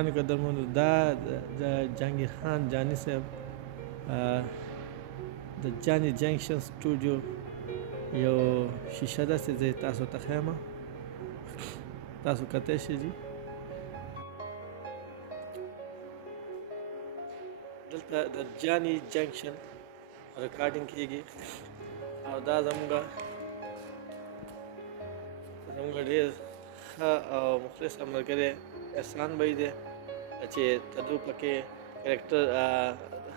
ګرانو قدرمنو دا د جهانګیر خان جاني صاحب د جاني جنکشن سټوډیو یو شیشه داسې ځای تاسو ته ښیم تاسو کتی شئ جي دلته د جاني جنکشن ریکارډینګ کیږي او دا زموږ ډېر ښه او مخلص ملګری احسان بھائی دی چې تدو پکې کرکټر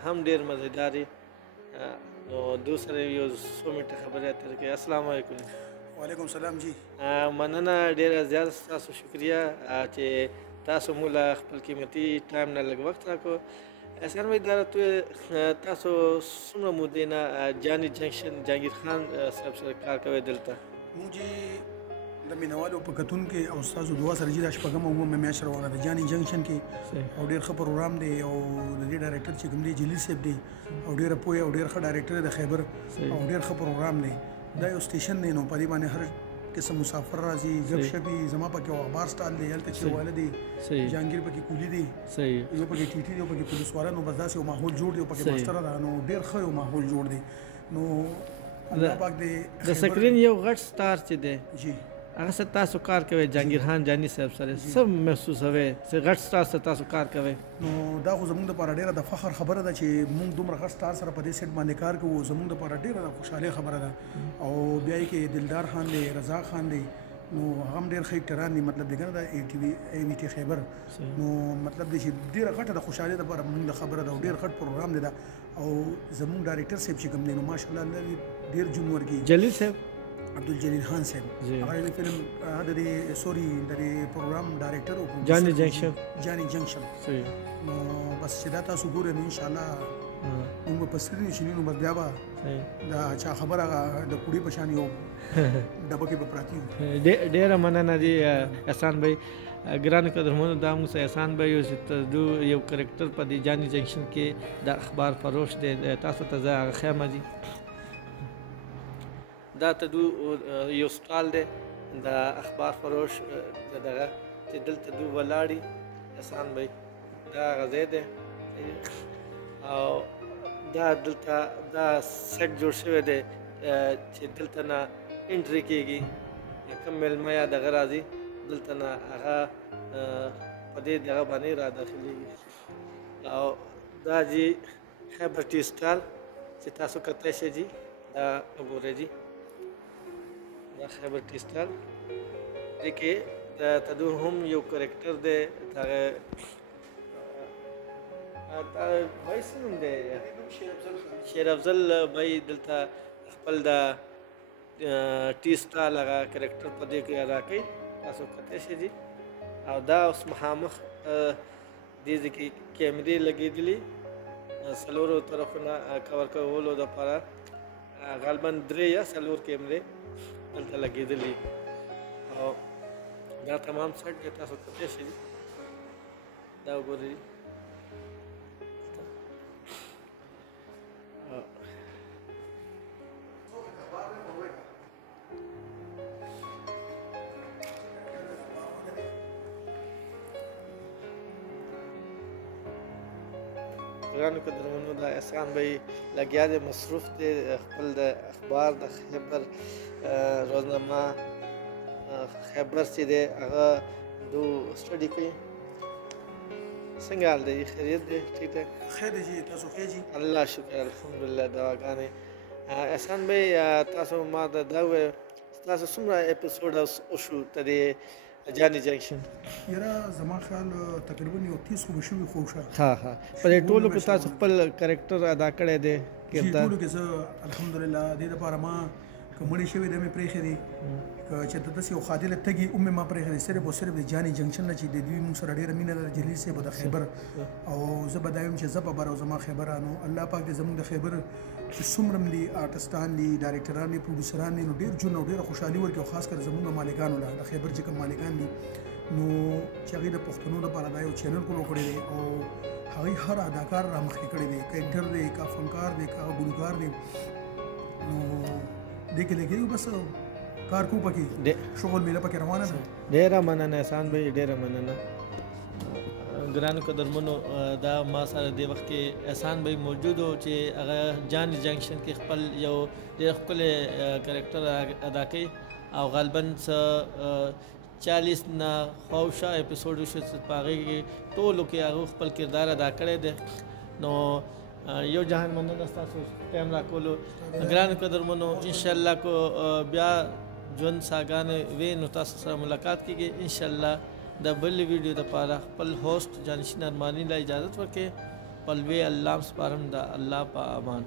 هم ډېر مزیدار دی نو دو سره یو څو منټه خبرې اترې کوي. السلام علیکم. وعلیکم السلام جی. مننه ډېره زیاته ستاسو شکریه چې تاسو مو له خپل قیمتي ټایم نه لږ وخت راکړو. احسان بھائی دا تاسو څومره مودې نه جاني جنکشن جهانګیر خان صاحب سره کار کوئ دلته؟ مونږ جی د مینوالو په کتون کې او ستاسو دعا سره جي دا شپږمه اوومه میاشت روانه ده جاني جنکشن کې او ډېر ښه پروګرام دی او د دې ډایرکټر چې کوم دی جلیل صاحب دی او ډېره پوهه او ډېر ښه ډایرکټر د خیبر او ډېر ښه پروګرام دی. دا یو سټیشن دی نو په دې باندې هر قسم مسافر راځي ګپ شپي زما پکې اخبار سټال دی هلته چې واله دی جهانګیر پکې کولی دی یو پکې ټي ټي دی یو پکې پولیس والا نو بس داسې یو ماحول جوړ دی او پکې ماستر ده نو ډېر ښه یو ماحول جوړ دی. نو الله پاک دې د سکرین یو غټ سټار چې دی جی هغه سره تاسو کار کوئ جهانګیر خان جاني صاحب سره څه محسوسوئ چې غټ سټار سره تاسو کار کوئ؟ نو دا خو زموږ دپاره ډېره د فخر خبره ده چې موږ دومره غټ سټار سره په دې سیټ باندې کار کوو زموږ دپاره ډېره د خوشحالۍ خبره ده. او بیا یې کې دلدار خان دی رضا خان دی نو هغه هم ډېر ښه اکټران دي مطلب دی که نه دا اے وي ټي خیبر نو مطلب دی چې ډېره غټه د خوشحالۍ دپاره موږ د خبره ده او ډېر غټ پروګرام دی دا او زموږ ډایرکټر صاحب چې کوم دی نو ماشاءالله الله ډېر جون ورکړي جلیل صاحب عبدالجلیل خان صاحب هغه د فلم د دې سوري د دې پروګرام ډایرکټر او جاني جنکشن نو بس چې دا تاسو ګورئ نو انشاءالله موږ په سکرین شي نو بس بیا به دا چا خبره د کوړي په شان یو ډبه کې به پراتی وو. ډېره مننه دی احسان بھائی. ګرانو قدرمنو دا موږ احسان بھائی چې یو کرکټر په دې جاني جنکشن کې د اخبار فروش دی تاسو ته زه هغه ښیم جي دا تدو یو سټال دی د اخبار فروش دغه چې دلته دو ولاړي احسان بھائی دا هغه ځای دی او دا دلته دا سیټ جوړ شوی دی چې دلته نه انټري کېږي کوم میلمه یا دغه راځي دلته نه هغه په دې دغه باندې را داخلېږي او دا جي خیبر ټي سټال چې تاسو کتی شئ جي دا وګورئ جي دا خیبر ټي سټال دې کې د تدو هم یو کرکټر دی هغه بھائی څه نوم دی شیر افضل بھائی دلته خپل د ټي سټال هغه کرکټر په دې کې ادا کوي تاسو کتی شئ جي او دا اوس مخامخ دې ځای کې کیمرې لګېدلي څلورو طرفونه کور کولو دپاره غالبا 3 یا 4 کیمرې دلته لګېدلي او دا تمام سیټ دی تاسو کتی شئ جي دا وګورئ ګرانو قدرمنو دا احسان بھائی لګیا دی مصروف دی خپل د اخبار د خیبر روزنامه خیبر چې دی هغه دو سټډي کوي. څنګه حال دی خیریت دی ټیک دی خیر دی جی تاسو ښه جي الله شکر الحمدلله دواګانې. احسان بھائی تاسو ما ته دا ووایه تاسو څومره اپیسوډ وشو ته د جاني جنکشن؟ یاره زما خیال تقریبا یو 30 خو به شوي خو شه ها په دې ټولو کې تاسو خپل کرکټر ادا کړی دی کردار ټولو کې زه الحمدلله دې دپاره ما که مړی شوی دی مې پرېښی دی که چېرته داسې یو خادله تږي هم مې ما پرېښی دی صرف او صرف د جاني جنکشن نه چې د دوی موږ سره ډېره مینه ده جلیل صاحب د خیبر او زه به دا یم چې زه به بر او زما خیبرانو الله پاک دې زموږ د خیبر چې څومره هم دي آرټسټان دي ډایرکټران دي پروډوسران دي نو ډېر جون او ډېره خوشحالي ورکړي او خاص کر زموږ مالکانو له د خیبر چې کوم مالکان دي نو چې هغوی د پښتنو لپاره دا یو چینل فولو کړی دی او هغوی هر اداکار را مخکې کړی دی که اکټر دی که فنکار دی که ګلوکار دی نو دې کې لګېږو بس کار کو پکې شغل میله پکې روانه ده. ډېره مننه احسان بھائی ډېره مننه. ګرانو قدرمنو دا ما سره د وخت کې احسان بھائی موجود و چې هغه جان جنکشن کې خپل یو ډېر ښکلی کرکټر ادا کوي او غالبا 40 نه خواوشا اپیسوډ شو چې په هغې کې ټولو کې هغه خپل کردار ادا کړی دی. نو یو جهان مننه ستاسو ټایم راکولو. ګرانو قدرمنو انشاءالله کو بیا ژوند ساګانې وې نو تاسو سره ملاقات کېږي انشاءالله. د بل ویډیو دپاره خپل هوسټ جانشین ارماني له اجازت ورکړئ. خپل وی الله سپارم د الله په امان.